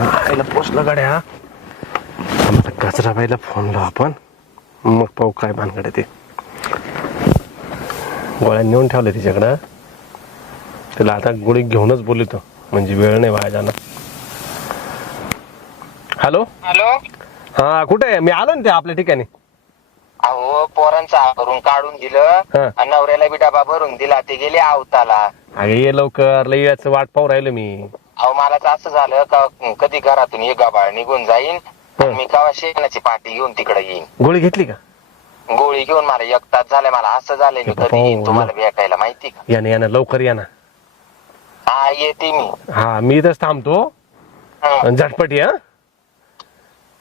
आईला पोचला गाड्या. कचरा बाईला फोन लाव आपण. मग पाहू काय भानगड ते. गोळ्या नेऊन ठेवल्या तिच्याकडं. तिला आता गोळी घेऊनच बोलितो म्हणजे वेळ नाही वाया जाणार. हॅलो? हॅलो? हा कुठे आहे? मी आलो ना ते आपल्या ठिकाणी. अहो पोरांचा भरून काढून दिलं. आणि नवऱ्याला बी डबा भरून दिला. ते गेले आवताला. अगे ये लवकर. लई याचं वाट पाहू राहिलो मी. अहो मला तर असं झालं का कधी घरातून एक गाबाळ निघून जाईन हा. मी कवा शेणाची पाठी घेऊन तिकडे येईन. गोळी घेतली का? गोळी घेऊन मला एक तास झालाय मला असं झालंय मी कधी येईन तुम्हाला भेटायला माहिती का? यानं यानं लवकर या ना. हा येते मी. हा मी इथंच थांबतो. हं. आणि झटपट या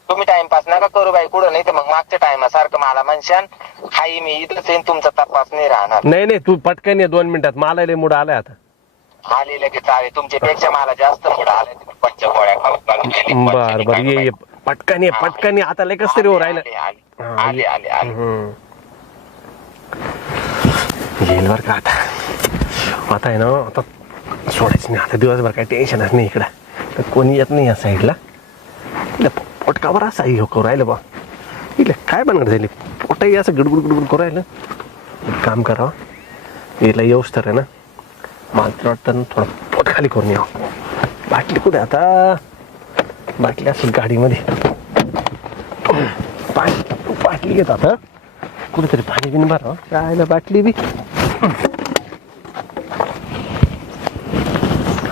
तुम्ही टाइमपास नका करू बाई कुठं नाही तर मग मागच्या टायमासारखं मला म्हणशान हाई मी इथंच येईन तुमचा तपास नाही राहणार. नाही नाही तू पटकन ये दोन मिनिटात. मला लय मूड आलाय आता. आले लगेच आले तुमच्यापेक्षा मला जास्त पुढे आले तुम्ही पंच गोळ्या खाऊन. बर बर. ये ये. पटकन ये पटकन ये. आता लय कसं तरी हो राहिलं. आले आले हा, आले. आले आले. हम्म. येईल बर का आता? आता आहे ना आता सोडायचं नाही. आता दिवसभर काही टेन्शनच नाही इकडं. तर कोणी येत नाही या साईडला इला पोटकावर असा हे करू राहिलं बा. इला काय बनवत झाली? पोटही असं गडबड गडबड करू राहिलं. एक काम करावं याला येऊस तर आहे ना. मला तर वाटतं ना थोडं पोट खाली करून यावं. बाटली कुठे आता? बाटली असेल गाडीमध्ये. पाणी बाटली घेत आता. कुठेतरी पाणी बिन भरावं. काय ना बाटली बी.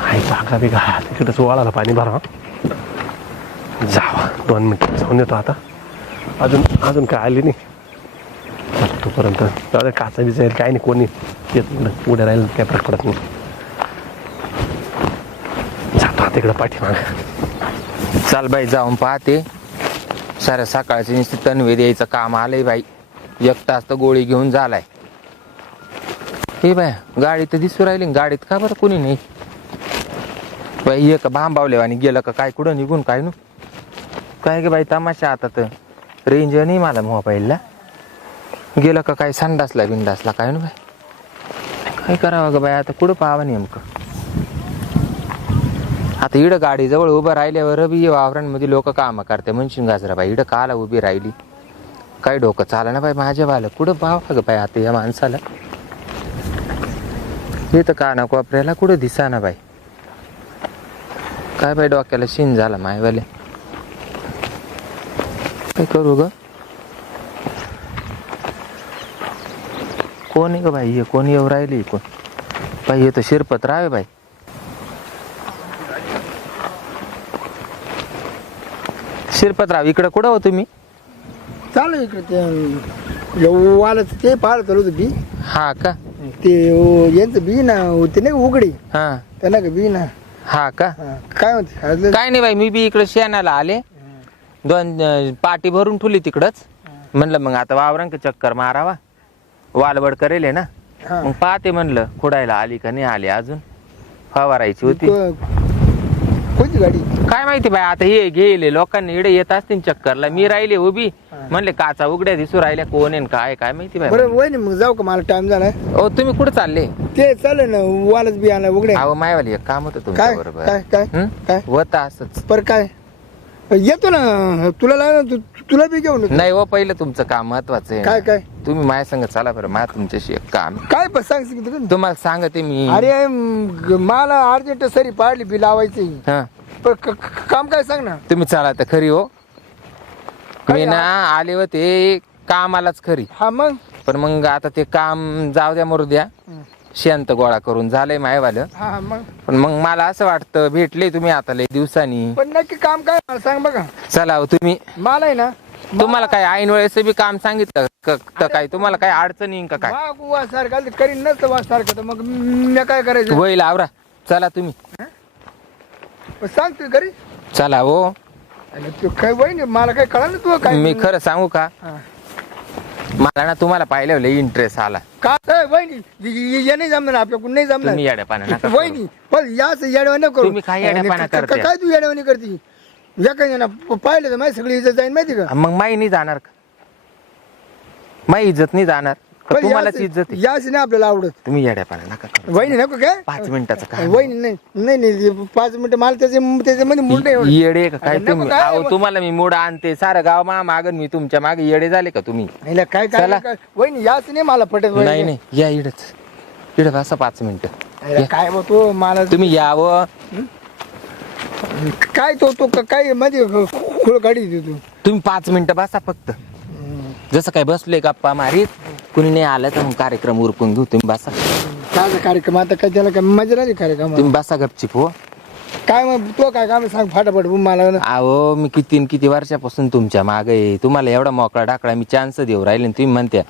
आई भाका बी घा तिकडंच वाळाला पाणी भरावं. जावा दोन मिनिटं जाऊन येतो आता. अजून अजून काय आली नाही. तोपर्यंत जाऊ काचा बिचा जाईल काय नाही कोणी येत इकडं. उद्या राहिलं काय फरक पडत नाही. जातो आता इकडं पाठीमाग. चाल बाई जाऊन पाहते. साऱ्या सकाळचे निश्चित तन्वे द्यायचं काम आलंय बाई. एक तास तर गोळी घेऊन झालाय. हे बाय गाडी तर दिसू राहिली गाडीत का बरं कोणी नाही? बाई एक भांबावले आणि गेलं का काय? कुठं निघून काय नु? काय गे बाई तमाशा आता तर. रेंज नाही मला मोबाईलला. गेलं का काय संडासला बिंडासला काय ना बाई? काय करावं ग बाय आता कुठं पाहावं नेमकं? आता इडं गाडी जवळ उभं राहिल्यावर बी वावरांमध्ये लोक काम करते. म्हणशीन गाजरा बाई इडं काला उभी राहिली. काय डोकं चाला ना बाई माझ्या बाला? कुठं पाहावं ग बाय आता या माणसाला? इथं का ना कोपऱ्याला कुठं दिसा ना बाई? काय बाई डोक्याला शिन झाला मायवाले? काय करू ग? कोण आहे ग बाई? हे कोण येऊ राहिली कोण बाई हे तर शिरपत राहावे बाई. शिरपतराव इकडं कुठं हो तुम्ही? चालू इकडे ते वाला ते पाहिलं चालू होतं बी. हा का? ते ओ, यांचं बी ना ओ, ते नाही का उघडी? हा. त्यांना का बी ना? हा का? हा, काय म्हणते? आज काय नाही बाई मी बी इकडे शेणाला आले. दोन अं, पाटी भरून ठेवली तिकडच. म्हणलं मग आता वावरांक चक्कर मारावा. वालवड करेल आहे ना? हा. मग पाहते म्हणलं खुडायला आली का नाही आली अजून? फवारायची होती. को- कोणती गाडी? काय माहिती बाई आता हे गेले लोकांनी इकडे येत असतील चक्करला. मी राहिले उभी. म्हणले काचा उघड्या दिसू राहिल्या कोण आहे न काय काय माहिती बरं वय मग जाऊ का मला टाइम झालाय. ओ तुम्ही कुठे चालले? ते चालेल ना वालच बी आणलं उघडे अहो मायवाली एक काम होतं तुमच्या काय? बरोबर. काय? काय? काय? होत असंच. पर काय? येतो ना. तुला लाव तू तुला बी घेऊन येतो. नाही हो पहिलं तुमचं काम महत्वाचं आहे. काय काय? तुम्ही माझ्या संग चला बरं. मला तुमच्याशी एक काम आहे. काय पण सांग? तुम्हाला सांगते मी. अरे म, मला अर्जंट सरी पाडली बी लावायची. हा. पण क- क- काम काय सांग ना. तुम्ही चला तर खरी हो. मी ना आले होते कामालाच खरी. हा मग? पण मग आता ते काम जाऊ द्या मरू द्या. शांत गोळा करून झालंय मायवालं. हा मग? पण मग मला असं वाटतं भेटले तुम्ही आता लय दिवसांनी. पण नक्की काम काय मला सांग बघा. चला हो तुम्ही. मला आहे ना तुम्हाला काय ऐन वेळेस बी काम सांगितलं क- तर काय? तुम्हाला काय अडचण येईन का काय? वाघ वासारखं करीन नसतं वासारखं तर मग मी काय करायचं? होईल आवरा चला तुम्ही. पण सांग तू घरी. चला हो. अरे तू काय वय मला काय कळलं तू काय? मी खरं सांगू का? हा. मला ना तुम्हाला पाहिलं इंटरेस्ट आला. का? वहिनी ये नाही जमणार आपल्याकडून नाही तुम्ही जमणार. येड्या पाना नका करू. वहिनी पण याच येडवानी करू. तुम्ही काय येड्यापाना क- करते? काय तू येडवानी करते? या काही ना पाहिलं तर माझी सगळी इज्जत जाईन माहिती का? मग माई नाही जाणार का? माई इज्जत नाही जाणार. पण तुम्हालाच याच- इज्जत आहे? याच नाही आपल्याला आवडत. तुम्ही येड्यापाना नका करू. वहिनी नको काय पाच मिनिटाचं काय? वहिनी नाही नाही नाही पाच मिनिटं मला त्याचे त्याच्यामध्ये मूड एवढं. येडे का? काय अरे नको तुम्ही काय अहो बा- तुम्हाला मी मोड आणते. सारं गाव मा मागन मी तुमच्या मागे येडे झाले का तुम्ही? हिला काय चला. काय वहिनी याच नाही मला पटत वहिनी. नाही नाही या इडच. इड बसा पाच मिनिटं. काय बा तो मला तुम्ही यावं. काय तो तो क- काय मध्ये खुळ काढी देतो. तुम्ही पाच मिनिटं बसा फक्त. जसं काय बसलोय गप्पा मारीत कुणी नाही आलं तर मग कार्यक्रम उरकून घेऊ. तुम्ही बसा. काय कार्यक्रम? आता काय त्याला काय मजा राहिली कार्यक्रम तुम्ही बसा गपचिप हो. काय मग तो काय काम सांग फाटाफट मला ना. अहो मी किती न किती वर्षापासून तुमच्या मागे आहे. तुम्हाला एवढा मोकळा टाकला मी चान्स देऊ राहिले तुम्ही म्हणत्या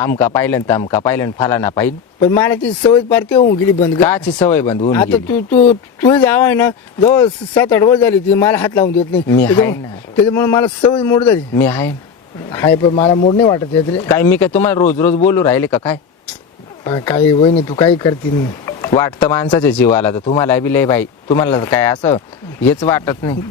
आमका पाहिलं न तामका पाहिलं न फलाना पाहिजे पण मला ती सवय पारती होऊन गेली बंद. काची सवय बंद होऊन आता गेली? तू तू तू जाव आहे ना जवळ सात आठ वर्ष झाली ती मला हात लावून देत नाही. मी आहे त्याच्यामुळे ना. त्याच्यामुळे मला सवय मोड झाली. मी आहे हाय पण मला मोड नाही वाटत यात रे काय मी काय तुम्हाला रोज रोज बोलू राहिले का काय? काही वय नाही तू काही करते नाही. वाटतं माणसाच्या जीवाला तर तुम्हाला बी लय बाई. तुम्हाला तर काय असं हेच वाटत नाही.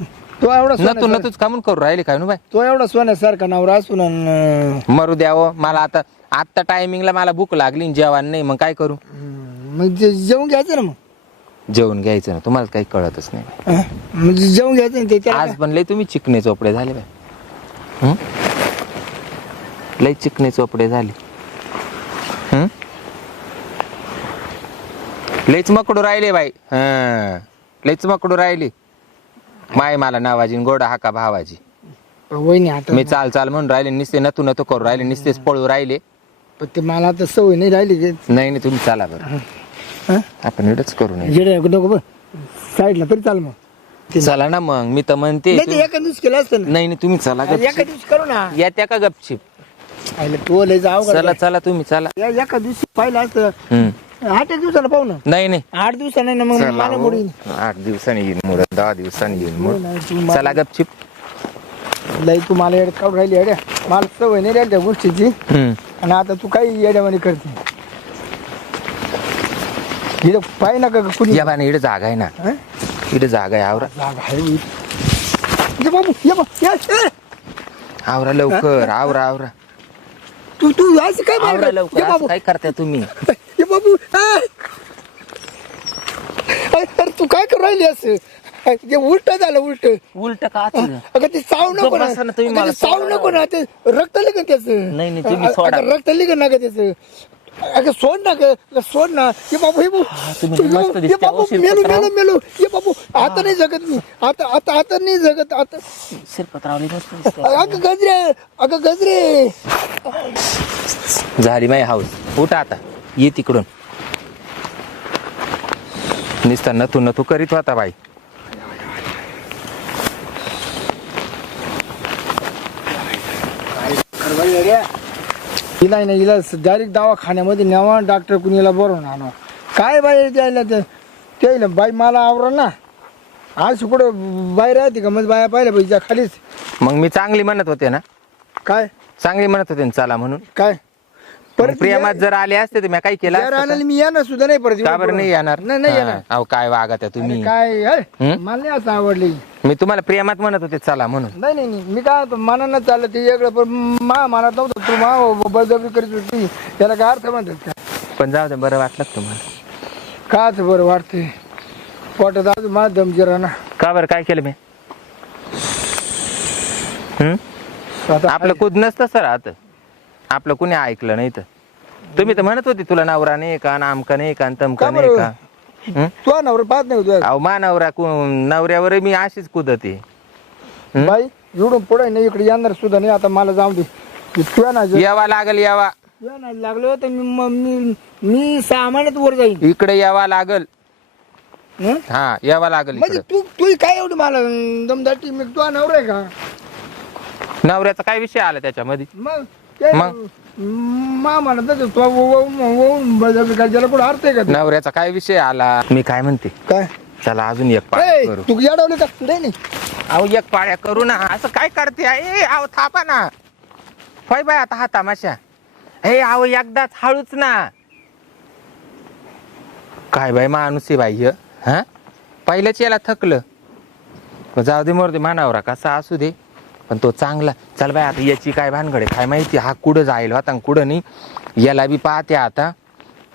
तो एवढा नतू सोन्या नतूच कामून करू राहिले काय नु बाई तो एवढा सोन्यासारखा नवरा असून अन, मरू द्यावं मला आता आत्ता टायमिंगला मला भूक लागली न जेवण नाही मग काय करू? मग जे- जेवून घ्यायचं ना मग. जेवण घ्यायचं ना तुम्हाला काही कळतच नाही. अं? जेवून घ्यायचं ना ते त्याला आज पण लय तुम्ही चिकणे चोपडे झाले बाई. हं? लय चिकणे चोपडे झाले. हं? लयच मकडू राहिले बाई. हं. लयच मकडू राहिले. माय मला नावाजी गोडा हाका भावाजी. वहिनी आता मी चाल चाल म्हणून राहिले निस्ते नतू नतू करू राहिले निस्तेच पळू राहिले. पण ते मला आता सवय नाही राहिली की नाही नाही तुम्ही चाला बरं. हं? आपण एवढंच करू नये. जेडे नको बघ साईडला तरी चाल मग. ते- चला ना मग मी तर म्हणते नाही ते तुम्ही- एका दिवशी केलं असतं ना. नाही नाही तुम्ही चला एका गपचिप. दिवशी करू ना. या त्या का गपचिप? आयला तो लय जाव चला चला तुम्ही चला. एका दिवशी पाहिलं असतं. आठ एक दिवसाला पाहू ना? नाही नाही. आठ दिवसाने ना मग चला मला हो. आठ दिवसांनी येईन मुड दहा दिवसांनी येईन हो नाही, तू मला- चला गपचिप. लय तू मला येड्यात काढून राहिली येड्या. मला सवय नाही राहिली त्या गोष्टीची. हम्म. आणि आता तू काही येड्यावानी करते. इकडे पाय ना का कुणी. या बाने इकडे जागा आहे ना. हं? इकडे जागा आहे आवरा. जागा आहे इथं. ये बाबू ये बा ये, ये. आवरा लवकर आवरा आवरा. तू तू असं काय आवरा बाहेर? लवकर ये असं बाबू काय करताय तुम्ही? ये बाबू आ. अरे अरे, तू काय करू राहिली असं? ते उलट झालं उलट. उलट का अगं ते चाव नको ना. बसा ना तुम्ही अगं, मला ते चाव सोडा. नको ना ते रक्त लिगन त्याचं नाही, नाही, तुम्ही सोडा. अगं, रक्त लिगन ना गं त्याचं. अगं सोड ना गं सोड ना. ये बाबू तुम्ही बाबू मस्त ये दिसते, बाबू औषध मेलो पत्राव. मेलो मेलो. ये बाबू आता नाही जगत मी. आता आता आता नाही जगत आता. शिरपतरावली मस्त अगं गजरे अगं गजरे. झाली माई हाऊस. उठा आता. ये तिकडून. निसता नतू नतू करीत होता बाई. नाही हिला डायरेक्ट दवाखान्यामध्ये न्यावा डॉक्टर कुणीला बरोबर आणा. काय बाई द्यायला ते? त्याला बाई मला आवरण ना. आज कुठं बाई राहते का? मग बाया पाहिल्या बाईच्या खालीच. मग मी चांगली म्हणत होते ना. काय? चांगली म्हणत होते ना चला म्हणून. काय? परत प्रियामात जर आले असते तर मी काय केलं या असतं का? राहण्याला मी येणार सुद्धा नाही परत का बरं नाही येणार? नाही नाही येणार. हा, अहो काय वागत आहे अरे तुम्ही काय? मला नाही असं आवडली. मी तुम्हाला प्रेमात म्हणत होते चला म्हणून. नाही नाही नाही. मी काय मनानं चाललं ते वेगळं पण मा मनात नव्हतं. तू मा बळजबरी करीत होती. त्याला काय अर्थ म्हणतात का पण जाऊ दे बरं वाटलं का तुम्हाला? काच बरं वाटते पोटात अजून माझा दम जिरा ना. का बरं? काय केलं मी? आता आपलं कुद नसतं सर आता. आपलं कुणी ऐकलं नाही तर. तुम्ही तर म्हणत होते तुला नवरा नाही का नामका नाही का तमका का नाही बरं? का? हं? तू नवर पाहत नाही का अहो मा नवरा कु- नवऱ्यावर मी अशीच कुदते. बाई एवढून पुढे नाही इकडे येणार सुद्धा नाही आता मला जाऊ दे. तू तुझ्या ना यावा लागल यावा. तुझ्या ना लागलो तर मी म- मी मी सहा महिन्यात वर जाईन. इकडे यावा लागल. हं? हा यावा लागल म्हणजे इकडे. तू तू काय एवढी मला दमदाटी? मी तुझा नवरा आहे का? नवऱ्याचा काय विषय आला त्याच्यामध्ये? मग ते मग? मा म्हणत होता, तू व- व- व- बळजबरी काय त्याला कुठं अर्थ आहे का ते? नवऱ्याचा काय विषय आला? मी काय म्हणते? काय? चला अजून एक पाळ्या करू. तू येडवले का? नाही नाही. अहो एक पाळ्या करू ना. असं काय करते ए अहो थापा ना. होय बाय आता हा तमाशा. ए अहो एकदाच हळूच ना. काय बाय माणूस आहे बाई हा पहिल्याच याला थकलं. जाऊ दे मोर दे मानावरा कसा असू दे. पण तो चांगला चल बाय आता याची काय भानगड आहे काय माहिती हा कुठं जाईल होता आणि कुठं नाही. याला बी पाहते आता.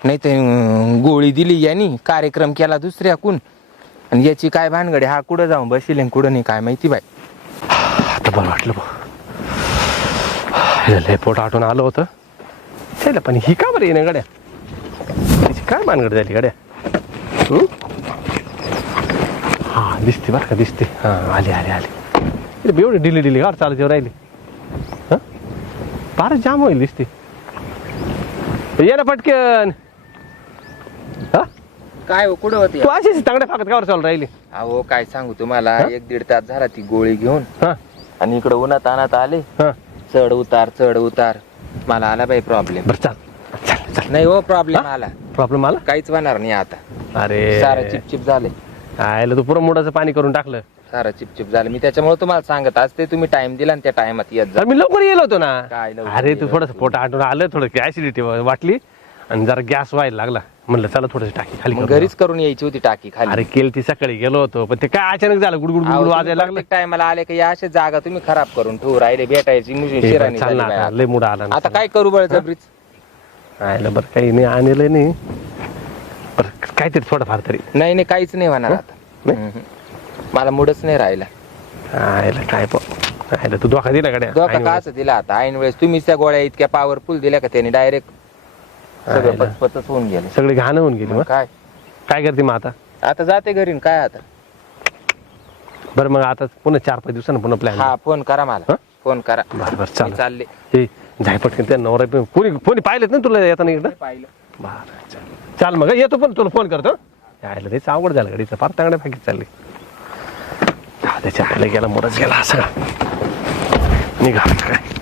नाही तर गोळी दिली यांनी कार्यक्रम केला दुसऱ्याकून. आणि याची काय भानगडी हा कुठं जाऊन बसेल कुठं नाही काय माहिती बाय आता बरं वाटलं बा पोट आठवून आलं होतं. त्याला पण ही का बरं येणं गड्या? त्याची काय भानगड झाली गाड्या? हां? हा दिसते बरं का दिसते. हा आले आले आले. एवढी डिली डिली गाड चालत येऊ राहिली. हं? फारच जाम होईल दिसते. ये ना पटकन. हा? काय हो कुठं होते? तू अशीच तांगड्या फाकत कावर चालू राहिली. अहो काय सांगू तुम्हाला? हा? एक दीड तास झाला ती गोळी घेऊन. हा? आणि इकडं उन्हात आणत आले. हा? चढ उतार चढ उतार. मला आला बाई प्रॉब्लेम बरं चाल. चाल चाल. नाही हो प्रॉब्लेम? आला. प्रॉब्लेम आला? काहीच होणार नाही आता. अरे. सारं चिपचिप झाले आयला तू पुरं मोडाचं पाणी करून टाकलं. सारं चिपचिप झालं. मी त्याच्यामुळे तुम्हाला सांगत असते तुम्ही टाइम दिला आणि त्या टाइमात येत जा. मी लवकर येलो होतो ना. काय लवकर अरे तू गेलो थोडस पोट आटून आलं थोडं ऍसिडिटी वाटली. आणि जरा गॅस व्हायला लागला. म्हणलं चला थोडस टाकी खाली मग करू. घरीच करून यायची होती टाकी खाली. अरे केल ती सकाळी गेलो होतो पण ते काय अचानक झालं गुडगुड गुडगुड वाजायला लागलं. टायमाला आले की या अशा जागा तुम्ही खराब करून ठेवू राहिले. भेटायची मुशी हे शिराणी पण चाल झाली ना बाई आता. लय मुड आला ना. आता काय करू बळजबरीच आयला बरं काही नाही आणलं नाही. बरं काहीतरी थोडंफार तरी. नाही नाही काहीच नाही होणार आता? हम्म. मला मुडच नाही राहिला. आयला काय पण आयला तू धोका दिला गाड्या धोका का. असं दिला आता? ऐन वेळेस तुम्ही त्या गोळ्या इतक्या पॉवरफुल दिल्या का त्याने? डायरेक्ट सगळं आयला. पचपचच होऊन गेले. सगळी घाण होऊन गेली मग काय? काय करते मग आता? आता जाते घरी न काय आता? बरं मग आता पुन्हा चार पाच दिवसानं पुन्हा प्लॅन हा फोन करा हा? मला फोन करा. बरं बरं मी चालेल. चालले. हे जाय पटकन त्या नवरा पण- कोणी कोणी पाहिलेत ना तुला येताना इकडं? पाहिलं? बरं चाल चाल मग येतो पण तुला फोन करतो यायला त्याचं अवघड झालं गाडीचं. फार तांगड्या फाकीत चालली. त्याच्या आयला गेला मोरच गेला असं निघा. काय